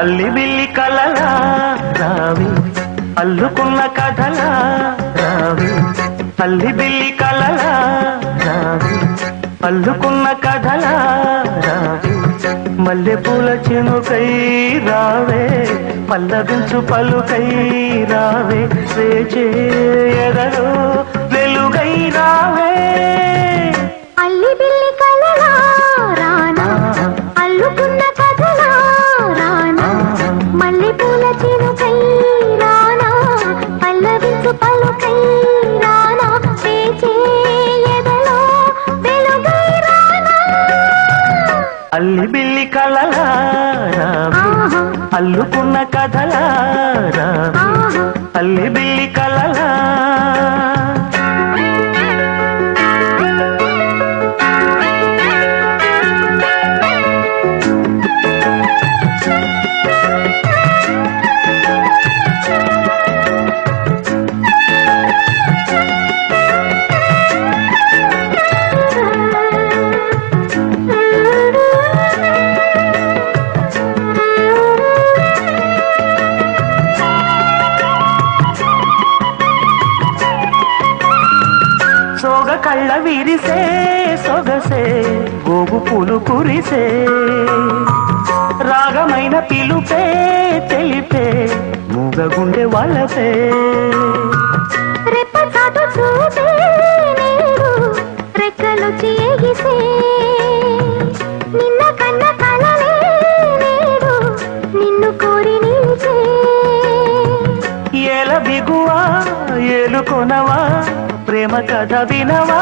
అల్లి బిల్లి కలలా రావి అల్లుకున్న కథలా రావి అల్లి బిల్లి కలలా రావి అల్లుకున్న కథలా రావి మల్లెపూల చినుకై రావే పల్లవించు పలుకై రావే వేచే ఎదలో వెలుగై రావే అల్లి బిల్లి కలలా రానా అల్లుకున్న కథలా రానా మల్లెపూల చినుకై రానా పల్లవించు పలుకై రానా వేచే ఎదలో వెలుగై రానా అల్లి బిల్లి కలలా రావి అల్లుకున్న కథలా రావి అల్లి బిల్లి కలలా సోగ కళ్ళ విరిసే సొగసే గోగు పూలు కురిసే రాగమైన పిలుపే తెలిపే మూగగుండె వలసే రెప్పచాటు చూపే నేడు రెక్కలొచ్చి ఎగిసే నిన్న కన్న కలలే నేడు నిన్ను కోరి నిలిచే ఏల బిగువా ఏలుకొనవా ప్రేమ కథ వినవా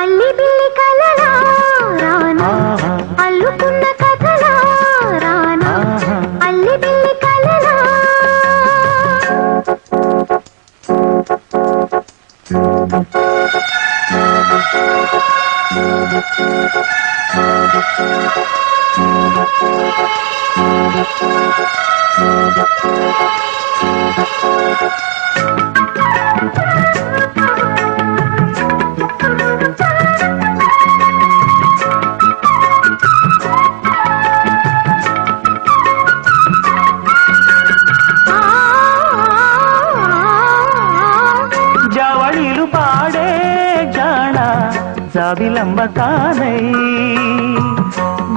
అల్లి బిల్లి కలలా రానా అల్లుకున్న కథలా రానా అల్లి బిల్లి కలలా జవళిలు పాడే జాణ జాబిలంబ తానై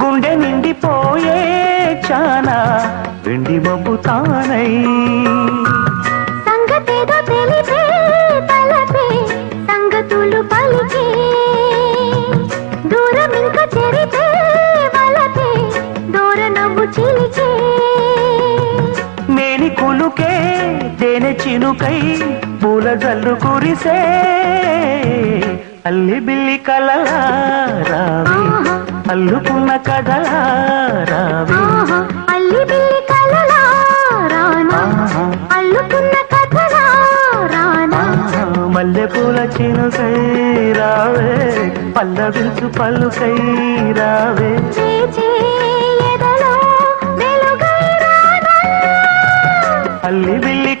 గుండె నిండిపోయే చానా వెండి మబ్బు తానై సంగతేదో తెలిపే తలపే సంగతులు పలికే దూరం ఇంకా చెరిపే వలపే దూర నవ్వు చిలికే మేని కులుకే తేనె చినుకై పూల జల్లు కురిసే అల్లి బిల్లి కలలా రావి అల్లుకున్న కథలా రావి అల్లి బిల్లి కలలా రానా అల్లుకున్న కథలా రానా మల్లెపూల చినుకై రావే పల్లవించు పలుకై రావే వేచే ఎదలో వెలుగై రానా అల్లి బిల్లి